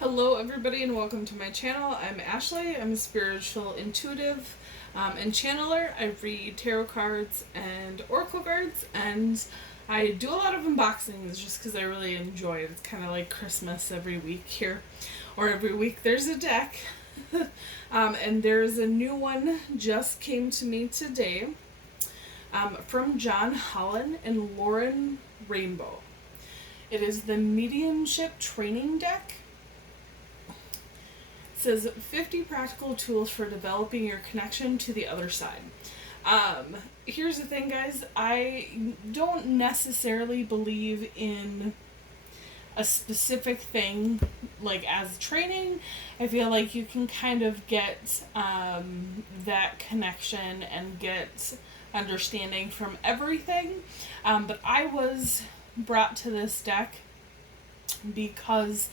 Hello everybody and welcome to my channel. I'm Ashley. I'm a spiritual intuitive and channeler. I read tarot cards and oracle cards, and I do a lot of unboxings just because I really enjoy it. It's kind of like Christmas every week here, or every week there's a deck. And there's a new one just came to me today from John Holland and Lauren Rainbow. It is the Mediumship training deck. It says 50 practical tools for developing your connection to the other side. Here's the thing, guys. I don't necessarily believe in a specific thing like as training. I feel like you can kind of get that connection and get understanding from everything. But I was brought to this deck because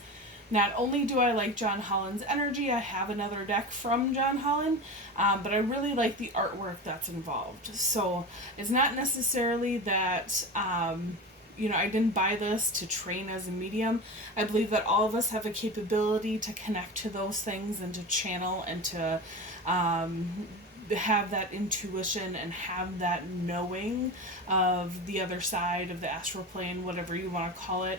not only do I like John Holland's energy, I have another deck from John Holland, but I really like the artwork that's involved. So it's not necessarily that, I didn't buy this to train as a medium. I believe that all of us have a capability to connect to those things and to channel and to have that intuition and have that knowing of the other side of the astral plane, whatever you want to call it.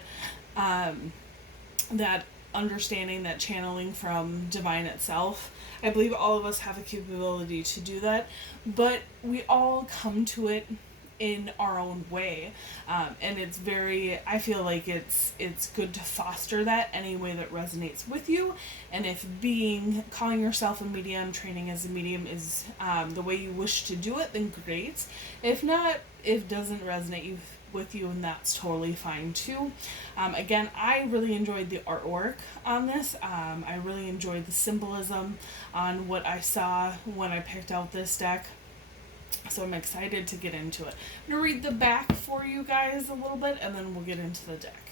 That understanding, that channeling from divine itself. I believe all of us have a capability to do that, but we all come to it in our own way, and it's very, I feel like it's good to foster that any way that resonates with you. And if calling yourself a medium, training as a medium is the way you wish to do it, then great. If not, if it doesn't resonate with you, and that's totally fine too. Again, I really enjoyed the artwork on this. I really enjoyed the symbolism on what I saw when I picked out this deck. So I'm excited to get into it. I'm going to read the back for you guys a little bit, and then we'll get into the deck.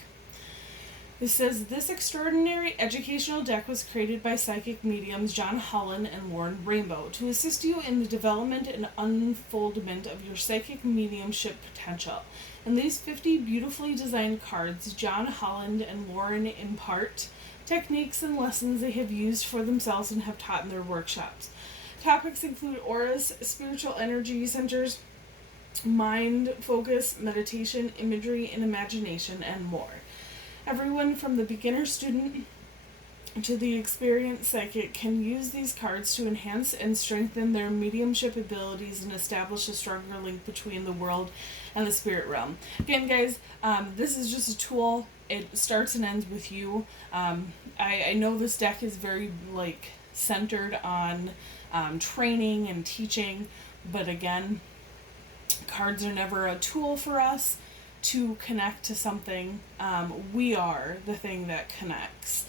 It says, this extraordinary educational deck was created by psychic mediums John Holland and Lauren Rainbow to assist you in the development and unfoldment of your psychic mediumship potential. In these 50 beautifully designed cards, John Holland and Lauren impart techniques and lessons they have used for themselves and have taught in their workshops. Topics include auras, spiritual energy centers, mind focus, meditation, imagery, and imagination, and more. Everyone from the beginner student to the experienced psychic can use these cards to enhance and strengthen their mediumship abilities and establish a stronger link between the world and the spirit realm. Again, guys, this is just a tool. It starts and ends with you. I know this deck is very centered on training and teaching, but again, cards are never a tool for us to connect to something. We are the thing that connects.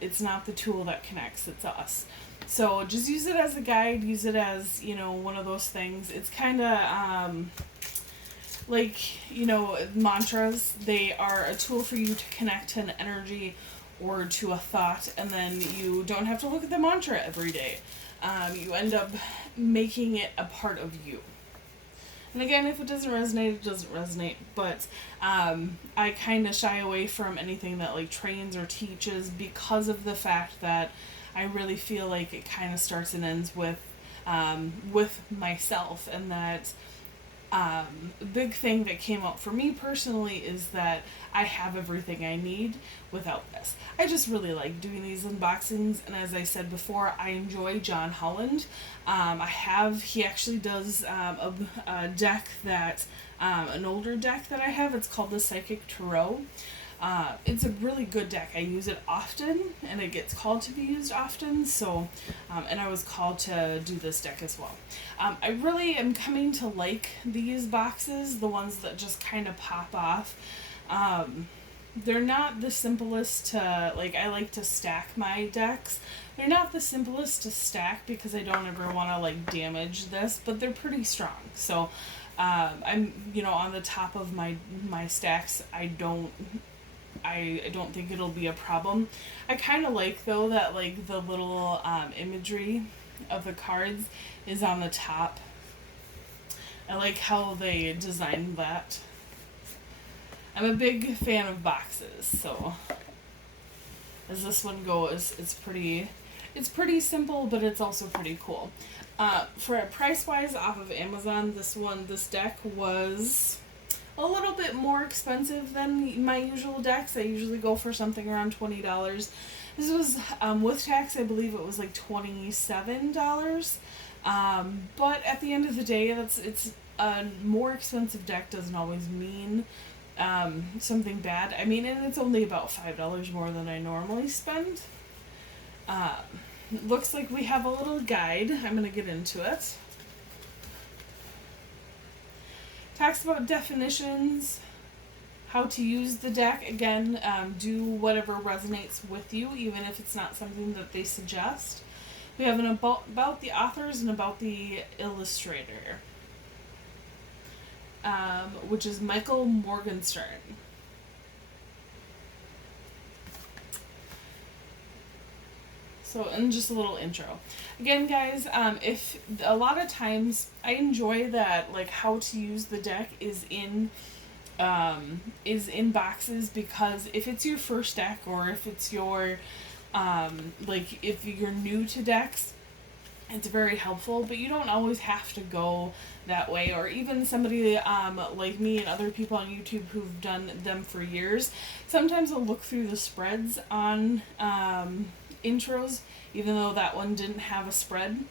It's not the tool that connects, it's us. So just use it as a guide, use it as, one of those things. It's kind of mantras. They are a tool for you to connect to an energy or to a thought, and then you don't have to look at the mantra every day. You end up making it a part of you. And again, if it doesn't resonate, it doesn't resonate. But I kind of shy away from anything that trains or teaches because of the fact that I really feel like it kind of starts and ends with myself. And that the big thing that came out for me personally is that I have everything I need without this. I just really like doing these unboxings, and as I said before, I enjoy John Holland. He actually does a deck that, an older deck that I have. It's called the Psychic Tarot. It's a really good deck. I use it often, and it gets called to be used often, so, and I was called to do this deck as well. I really am coming to like these boxes, the ones that just kind of pop off. They're not the simplest to, I like to stack my decks. They're not the simplest to stack because I don't ever want to, damage this, but they're pretty strong. So, I'm, on the top of my stacks, I don't think it'll be a problem. I kind of like, though, that, the little imagery of the cards is on the top. I like how they designed that. I'm a big fan of boxes, so as this one goes. It's pretty simple, but it's also pretty cool. For price-wise, off of Amazon, this deck was a little bit more expensive than my usual decks. I usually go for something around $20. This was, with tax, I believe it was like $27. But at the end of the day, it's a more expensive deck doesn't always mean something bad. I mean, and it's only about $5 more than I normally spend. Looks like we have a little guide. I'm going to get into it. Talks about definitions, how to use the deck. Again, do whatever resonates with you, even if it's not something that they suggest. We have an about the authors and about the illustrator, which is Michael Morgenstern. So, and just a little intro. Again, guys, if a lot of times I enjoy that, like, how to use the deck is in boxes, because if it's your first deck, or if it's your like, if you're new to decks, it's very helpful, but you don't always have to go that way. Or even somebody like me and other people on YouTube who've done them for years, sometimes I'll look through the spreads on intros, even though that one didn't have a spread,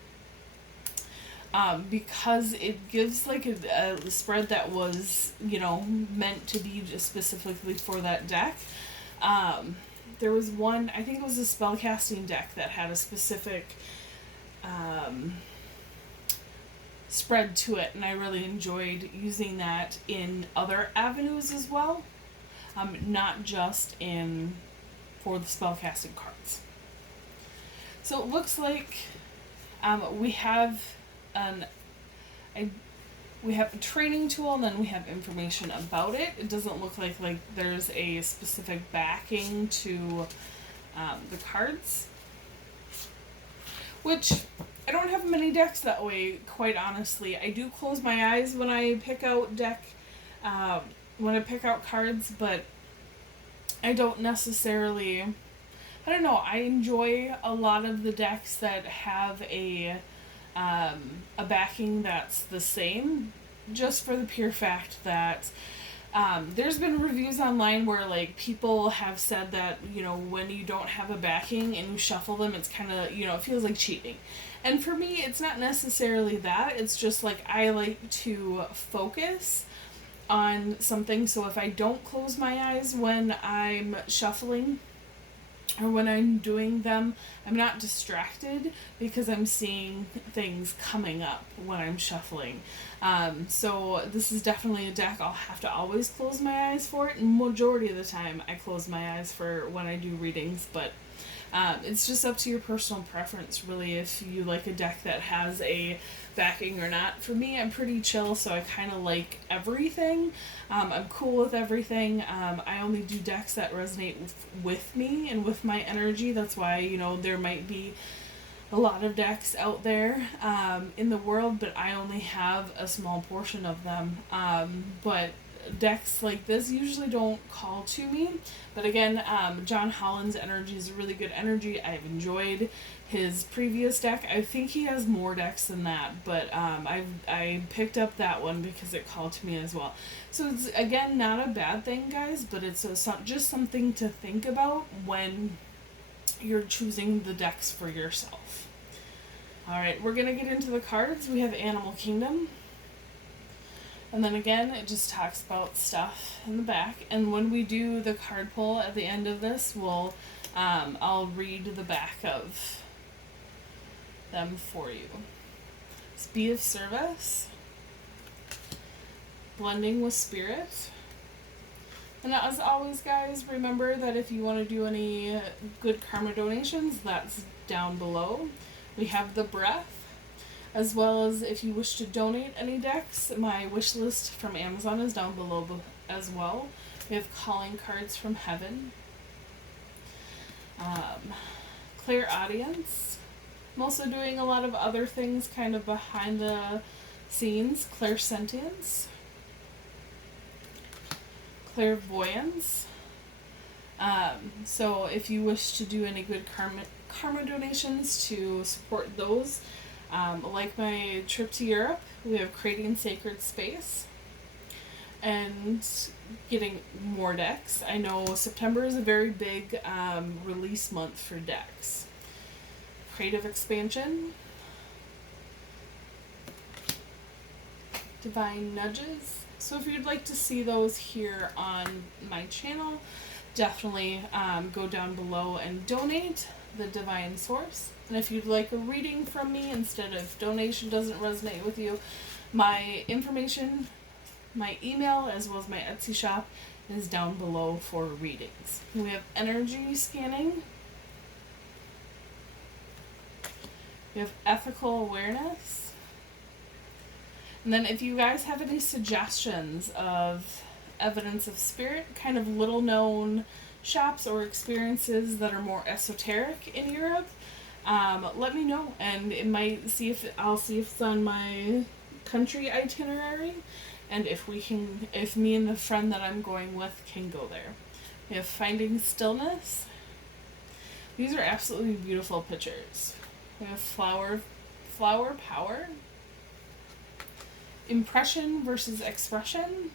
because it gives like a spread that was, you know, meant to be just specifically for that deck. There was one, I think it was a spellcasting deck that had a specific spread to it, and I really enjoyed using that in other avenues as well, not just for the spellcasting cards. So it looks like we have a training tool, and then we have information about it. It doesn't look like there's a specific backing to the cards, which I don't have many decks that way, quite honestly. I do close my eyes when I pick out cards, but I don't necessarily. I don't know, I enjoy a lot of the decks that have a backing that's the same, just for the pure fact that there's been reviews online where, like, people have said that, you know, when you don't have a backing and you shuffle them, it's kind of, you know, it feels like cheating. And for me, it's not necessarily that. It's just, like, I like to focus on something, so if I don't close my eyes when I'm shuffling, or when I'm doing them, I'm not distracted because I'm seeing things coming up when I'm shuffling. So this is definitely a deck I'll have to always close my eyes for it, and majority of the time I close my eyes for when I do readings, but it's just up to your personal preference, really, if you like a deck that has a backing or not. For me, I'm pretty chill, so I kind of like everything. I'm cool with everything. I only do decks that resonate with me and with my energy. That's why, you know, there might be a lot of decks out there in the world, but I only have a small portion of them. But decks like this usually don't call to me. But again, John Holland's energy is a really good energy. I've enjoyed his previous deck. I think he has more decks than that, but I picked up that one because it called to me as well. So it's, again, not a bad thing, guys, but it's just something to think about when you're choosing the decks for yourself. Alright, we're going to get into the cards. We have Animal Kingdom. And then again, it just talks about stuff in the back. And when we do the card pull at the end of this, I'll read the back of them for you. Be of service. Blending with spirit. And as always, guys, remember that if you want to do any good karma donations, that's down below. We have the breath. As well as if you wish to donate any decks, my wish list from Amazon is down below as well. We have calling cards from heaven. Clairaudience. I'm also doing a lot of other things kind of behind the scenes. Clairsentience. Clairvoyance. So if you wish to do any good karma donations to support those, like my trip to Europe, we have creating sacred space and getting more decks. I know September is a very big release month for decks. Creative expansion, divine nudges. So if you'd like to see those here on my channel, definitely go down below and donate the divine source. And if you'd like a reading from me instead of donation doesn't resonate with you, my information, my email, as well as my Etsy shop is down below for readings. We have energy scanning. We have ethical awareness. And then if you guys have any suggestions of evidence of spirit, kind of little known shops or experiences that are more esoteric in Europe, let me know, and I'll see if it's on my country itinerary, and if me and the friend that I'm going with can go there. We have finding stillness. These are absolutely beautiful pictures. We have flower power. Impression versus expression.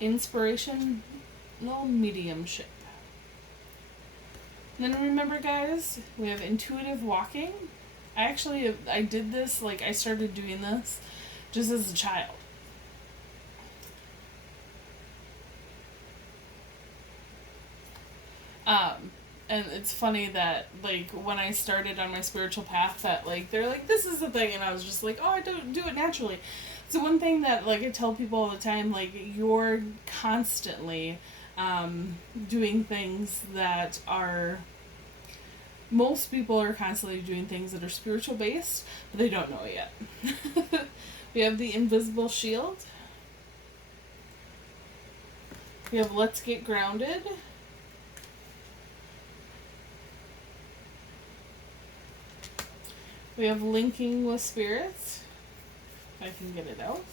Inspirational mediumship. And then remember, guys, we have intuitive walking. I did this, I started doing this just as a child. And it's funny that, when I started on my spiritual path, that, they're like, this is the thing, and I was just like, oh, I don't do it naturally. So one thing that, I tell people all the time, you're constantly doing things that are... Most people are constantly doing things that are spiritual based, but they don't know it yet. We have the invisible shield. We have let's get grounded. We have linking with spirits. If I can get it out.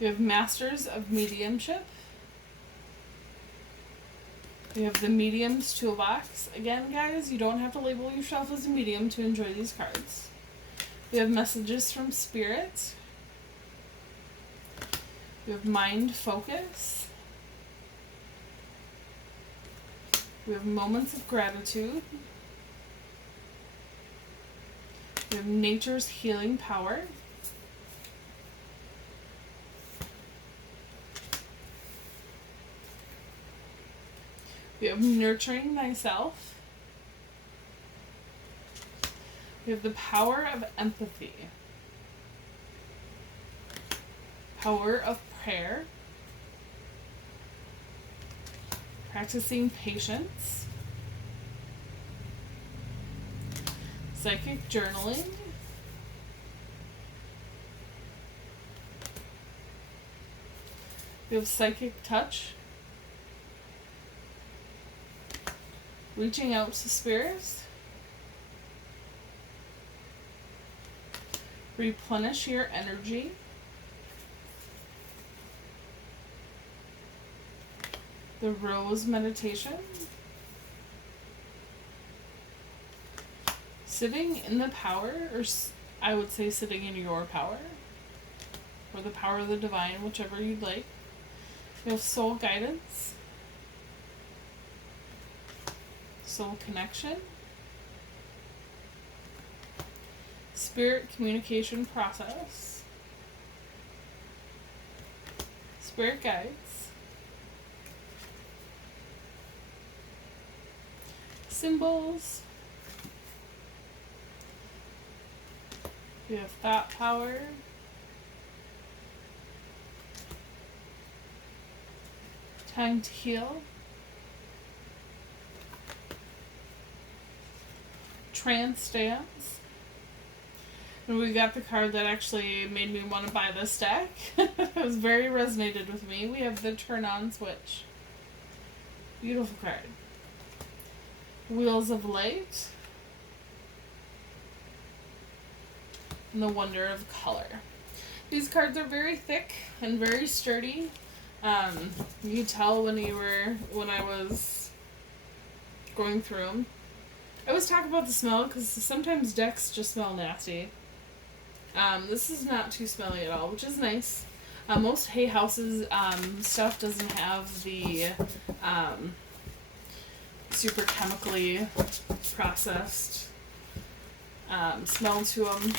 We have masters of mediumship. We have the medium's toolbox. Again, guys, you don't have to label yourself as a medium to enjoy these cards. We have messages from spirit. We have mind focus. We have moments of gratitude. We have nature's healing power. We have nurturing thyself. We have the power of empathy. Power of prayer. Practicing patience. Psychic journaling. We have psychic touch. Reaching out to spirits. Replenish your energy. The Rose meditation. Sitting in the power, or I would say sitting in your power, or the power of the divine, whichever you'd like. We have soul guidance. Soul connection. Spirit communication process. Spirit guides. Symbols. We have thought power. Time to heal. Trance dance. And we got the card that actually made me want to buy this deck. It was very resonated with me. We have the turn on switch. Beautiful card. Wheels of light. and the wonder of color. These cards are very thick and very sturdy. You could tell when I was going through them. I always talk about the smell because sometimes decks just smell nasty. This is not too smelly at all, which is nice. Most Hay Houses stuff doesn't have the super chemically processed smell to them.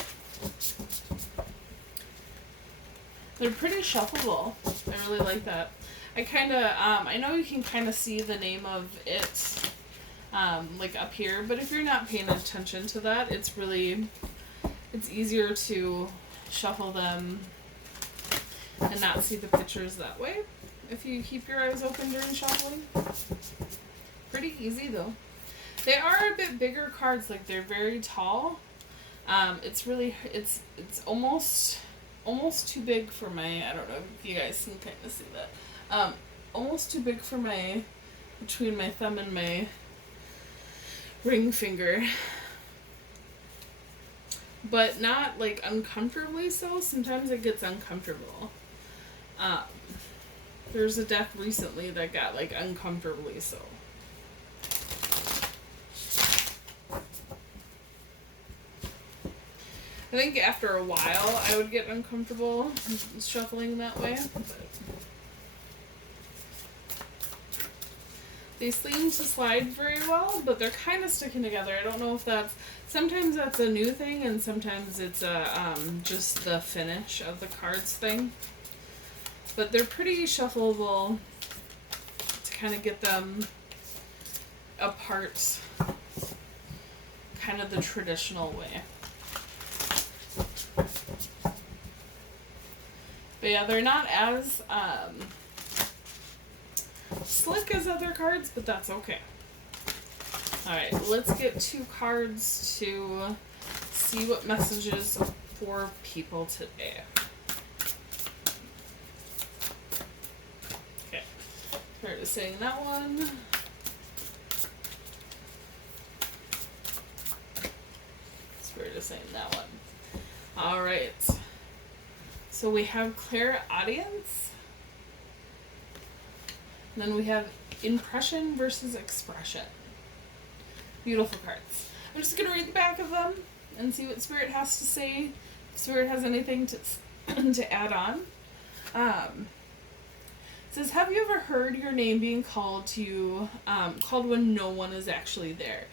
They're pretty shuffleable. I really like that. I know you can kind of see the name of it like up here, but if you're not paying attention to that, it's easier to shuffle them and not see the pictures that way if you keep your eyes open during shuffling. Pretty easy though. They are a bit bigger cards, like they're very tall. It's almost too big for my, I don't know if you guys can kind of see that. Almost too big for between my thumb and my ring finger. But not like uncomfortably so. Sometimes it gets uncomfortable. There's a deck recently that got like uncomfortably so. I think after a while I would get uncomfortable shuffling that way. But they seem to slide very well, but they're kind of sticking together. I don't know if sometimes that's a new thing, and sometimes it's just the finish of the cards thing. But they're pretty shuffleable to kind of get them apart, kind of the traditional way. But yeah, they're not as slick as other cards, but that's okay. Alright, let's get 2 cards to see what messages for people today. Okay, tired of saying that one. Spirit is saying that one. Alright. So we have clairaudience. And then we have impression versus expression. Beautiful cards. I'm just going to read the back of them and see what Spirit has to say. If Spirit has anything to add on. It says, have you ever heard your name being called to you, called when no one is actually there?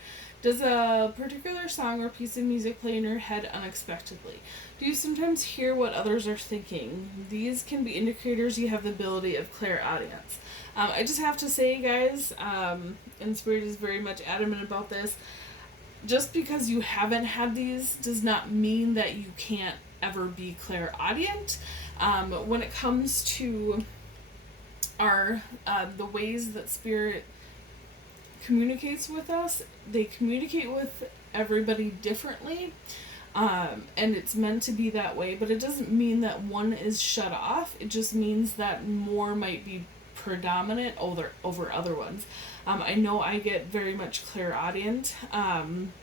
Does a particular song or piece of music play in your head unexpectedly? Do you sometimes hear what others are thinking? These can be indicators you have the ability of clairaudience. I just have to say, guys, and Spirit is very much adamant about this, just because you haven't had these does not mean that you can't ever be clairaudient. When it comes to the ways that Spirit communicates with us, they communicate with everybody differently, and it's meant to be that way, but it doesn't mean that one is shut off. It just means that more might be predominant over other ones. I know I get very much clairaudient,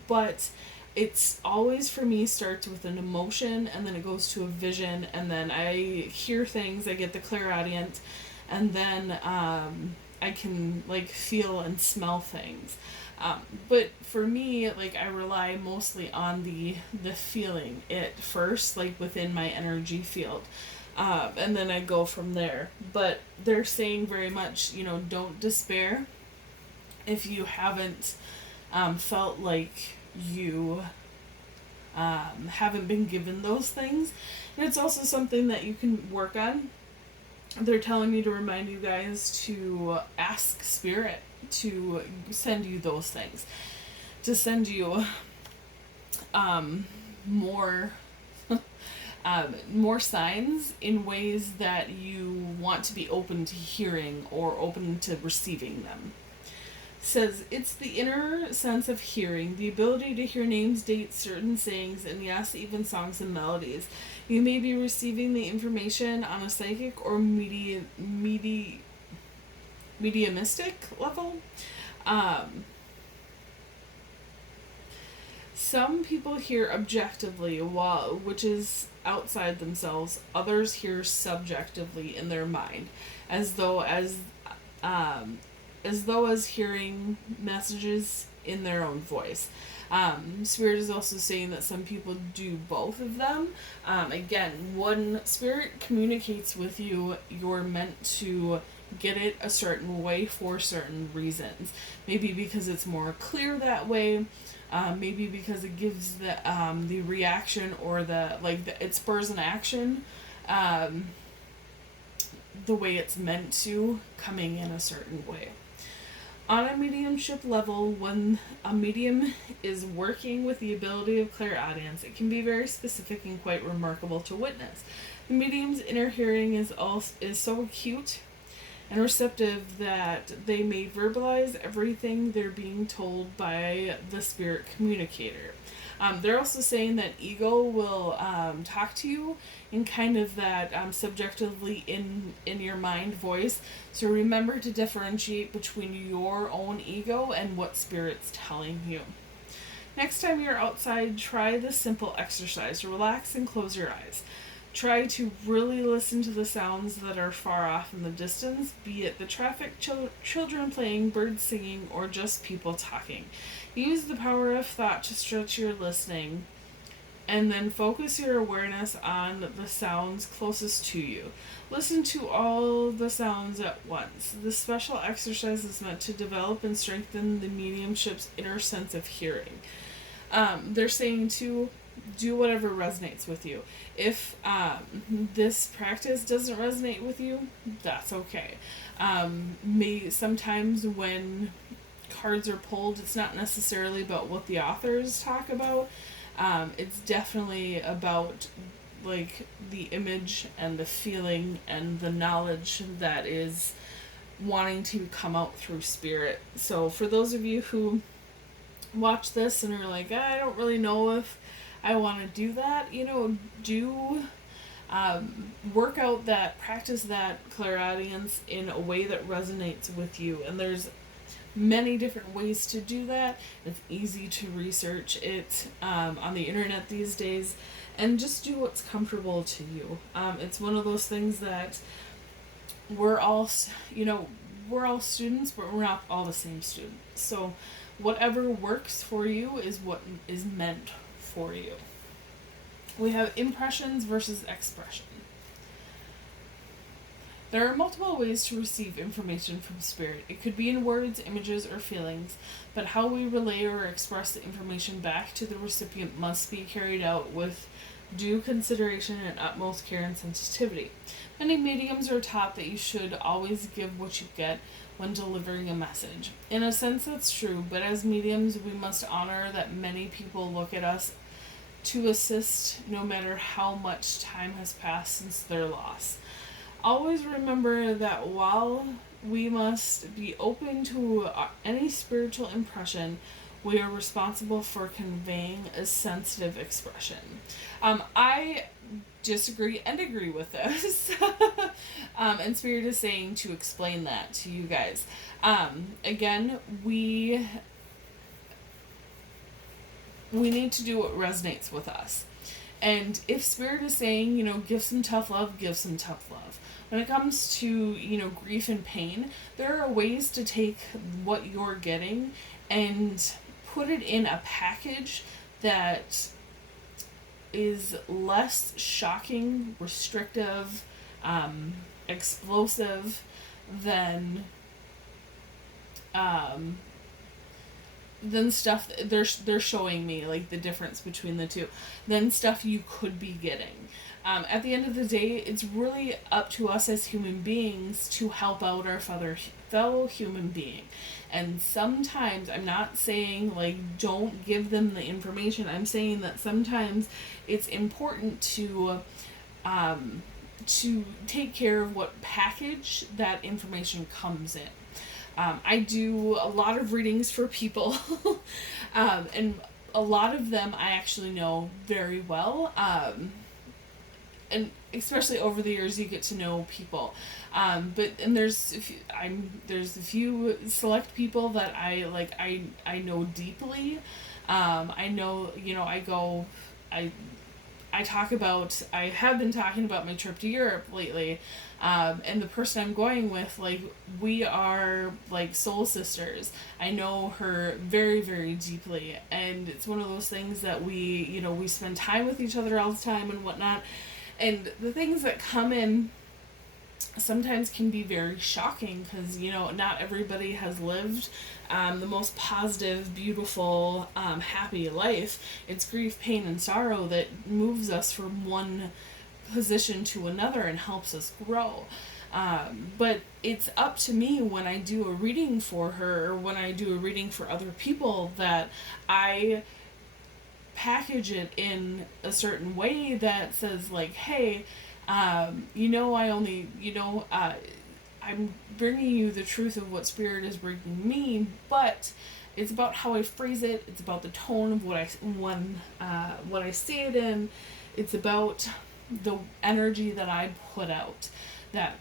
but it's always, for me, starts with an emotion, and then it goes to a vision, and then I hear things, I get the clairaudient, and then I can like feel and smell things. But for me, like, I rely mostly on the feeling it first, like within my energy field. And then I go from there. But they're saying very much, don't despair if you haven't felt like you haven't been given those things. And it's also something that you can work on. They're telling me to remind you guys to ask Spirit to send you those things, to send you more more signs in ways that you want to be open to hearing or open to receiving them. Says it's the inner sense of hearing, the ability to hear names, dates, certain sayings, and yes, even songs and melodies. You may be receiving the information on a psychic or mediumistic level. Some people hear objectively, which is outside themselves. Others hear subjectively in their mind, as though as hearing messages in their own voice. Spirit is also saying that some people do both of them. Again, when Spirit communicates with you, you're meant to get it a certain way for certain reasons. Maybe because it's more clear that way. Maybe because it gives the reaction, or it spurs an action. The way it's meant to, coming in a certain way. On a mediumship level, when a medium is working with the ability of clairaudience, it can be very specific and quite remarkable to witness. The medium's inner hearing is so acute and receptive that they may verbalize everything they're being told by the spirit communicator. They're also saying that ego will talk to you in kind of that subjectively in your mind voice. So remember to differentiate between your own ego and what spirit's telling you. Next time you're outside, try this simple exercise. Relax and close your eyes. Try to really listen to the sounds that are far off in the distance, be it the traffic, children playing, birds singing, or just people talking. Use the power of thought to stretch your listening, and then focus your awareness on the sounds closest to you. Listen to all the sounds at once. This special exercise is meant to develop and strengthen the mediumship's inner sense of hearing. They're saying to do whatever resonates with you. If this practice doesn't resonate with you, that's okay. Sometimes when cards are pulled, it's not necessarily about what the authors talk about. It's definitely about the image and the feeling and the knowledge that is wanting to come out through spirit. So for those of you who watch this and are like, I don't really know if I want to do that, work out that, practice that clairaudience in a way that resonates with you. And there's many different ways to do that. It's easy to research it on the internet these days, and just do what's comfortable to you. It's one of those things that we're all students, but we're not all the same students. So whatever works for you is what is meant for you. We have impressions versus expression. There are multiple ways to receive information from spirit. It could be in words, images, or feelings, but how we relay or express the information back to the recipient must be carried out with due consideration and utmost care and sensitivity. Many mediums are taught that you should always give what you get when delivering a message. In a sense, that's true, but as mediums, we must honor that many people look at us to assist no matter how much time has passed since their loss. Always remember that while we must be open to any spiritual impression, we are responsible for conveying a sensitive expression. I disagree and agree with this. And Spirit is saying to explain that to you guys. Again, we need to do what resonates with us. And if Spirit is saying, give some tough love, give some tough love. When it comes to, grief and pain, there are ways to take what you're getting and put it in a package that is less shocking, restrictive, explosive than stuff they're showing me, the difference between the two, than stuff you could be getting. At the end of the day, it's really up to us as human beings to help out our fellow human being. And sometimes, I'm not saying, don't give them the information. I'm saying that sometimes it's important to take care of what package that information comes in. I do a lot of readings for people, and a lot of them I actually know very well. And especially over the years, you get to know people. There's a few select people that I know deeply, I know, I have been talking about my trip to Europe lately, and the person I'm going with, like, we are, like, soul sisters. I know her very, very deeply, and it's one of those things that we spend time with each other all the time and whatnot, and the things that come in sometimes can be very shocking because, not everybody has lived the most positive, beautiful, happy life. It's grief, pain, and sorrow that moves us from one position to another and helps us grow. But it's up to me when I do a reading for her or when I do a reading for other people that I package it in a certain way that says, like, hey, I'm bringing you the truth of what Spirit is bringing me, but it's about how I phrase it. It's about the tone of what I say it in. It's about the energy that I put out that,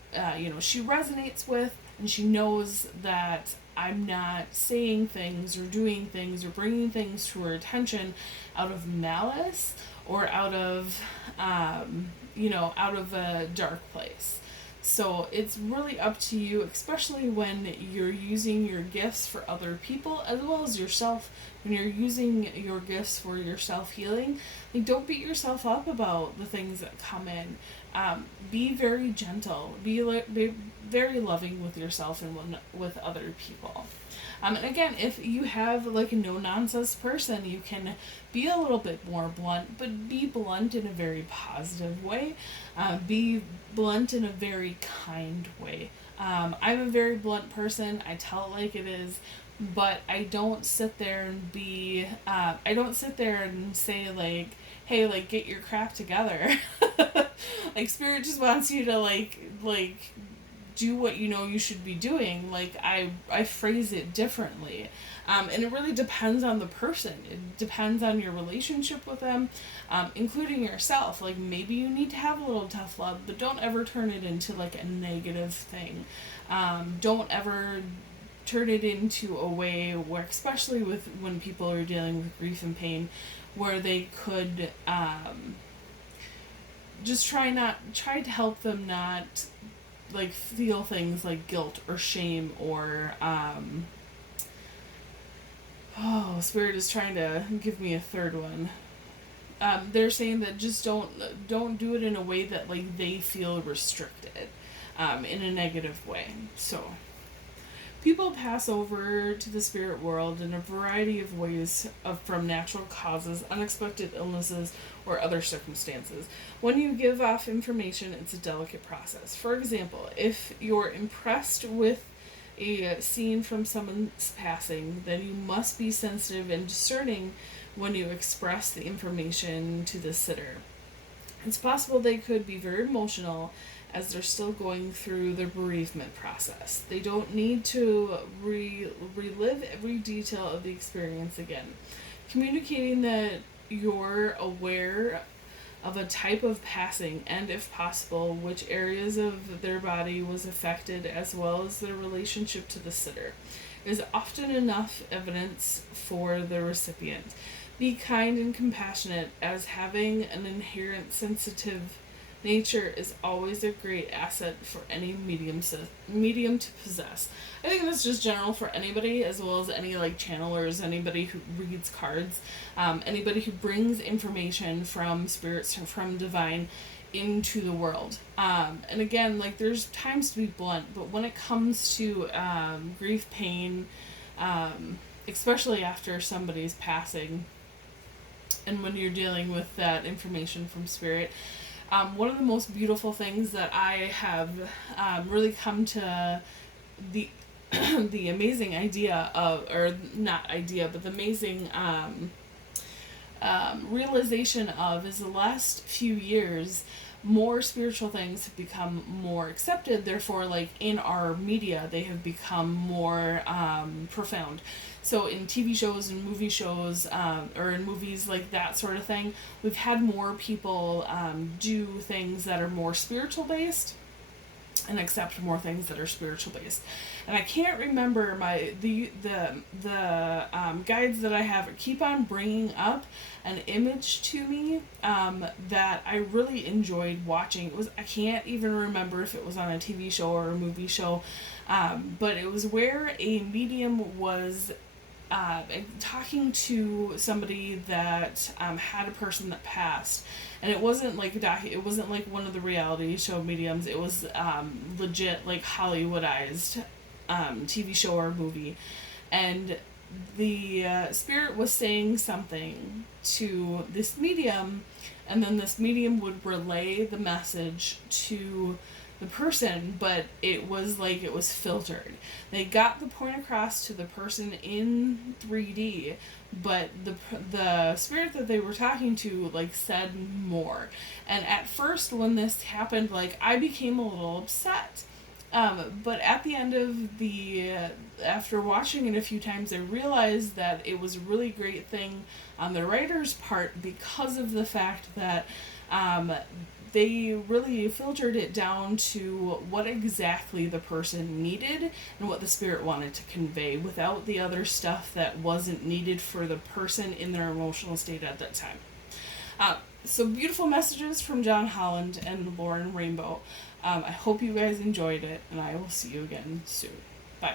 she resonates with, and she knows that I'm not saying things or doing things or bringing things to her attention out of malice or out of a dark place. So it's really up to you, especially when you're using your gifts for other people as well as yourself. When you're using your gifts for your self-healing, like, don't beat yourself up about the things that come in. Be very gentle. Be very loving with yourself and with other people. And again, if you have, like, a no-nonsense person, you can be a little bit more blunt, but be blunt in a very positive way. Be blunt in a very kind way. I'm a very blunt person. I tell it like it is, but I don't sit there and I don't sit there and say, like, hey, like, get your crap together. Like, Spirit just wants you to, like, do what you should be doing. Like, I phrase it differently. And it really depends on the person. It depends on your relationship with them, including yourself. Like, maybe you need to have a little tough love, but don't ever turn it into, like, a negative thing. Don't ever turn it into a way where, especially when people are dealing with grief and pain, where they could just try to help them not, like, feel things like guilt or shame or Spirit is trying to give me a third one. They're saying that just don't do it in a way that, like, they feel restricted in a negative way. So people pass over to the spirit world in a variety of ways from natural causes, unexpected illnesses, or other circumstances. When you give off information, it's a delicate process. For example, if you're impressed with a scene from someone's passing, then you must be sensitive and discerning when you express the information to the sitter. It's possible they could be very emotional as they're still going through their bereavement process. They don't need to relive every detail of the experience again. Communicating that you're aware of a type of passing and, if possible, which areas of their body was affected, as well as their relationship to the sitter, is often enough evidence for the recipient. Be kind and compassionate, as having an inherent sensitive nature is always a great asset for any medium to possess. I think that's just general for anybody, as well as any, like, channelers, anybody who reads cards, anybody who brings information from spirits, from divine, into the world. And again, like, there's times to be blunt, but when it comes to grief, pain, especially after somebody's passing, and when you're dealing with that information from spirit, one of the most beautiful things that I have really come to the the amazing idea of, or not idea, but the amazing realization of, is the last few years, more spiritual things have become more accepted. Therefore, like, in our media, they have become more profound. So in TV shows and movie shows, or in movies, like that sort of thing, we've had more people do things that are more spiritual based. and accept more things that are spiritual based. And I can't remember the guides that I have keep on bringing up an image to me that I really enjoyed watching. I can't even remember if it was on a TV show or a movie show, but it was where a medium was talking to somebody that had a person that passed, and it wasn't like it wasn't like one of the reality show mediums. It was legit like Hollywoodized TV show or movie, and the spirit was saying something to this medium, and then this medium would relay the message to the person, but it was like it was filtered. They got the point across to the person in 3D, but the spirit that they were talking to like said more. And at first when this happened, like I became a little upset. But at the end of after watching it a few times, I realized that it was a really great thing on the writer's part because of the fact that they really filtered it down to what exactly the person needed and what the spirit wanted to convey without the other stuff that wasn't needed for the person in their emotional state at that time. So beautiful messages from John Holland and Lauren Rainbow. I hope you guys enjoyed it, and I will see you again soon. Bye.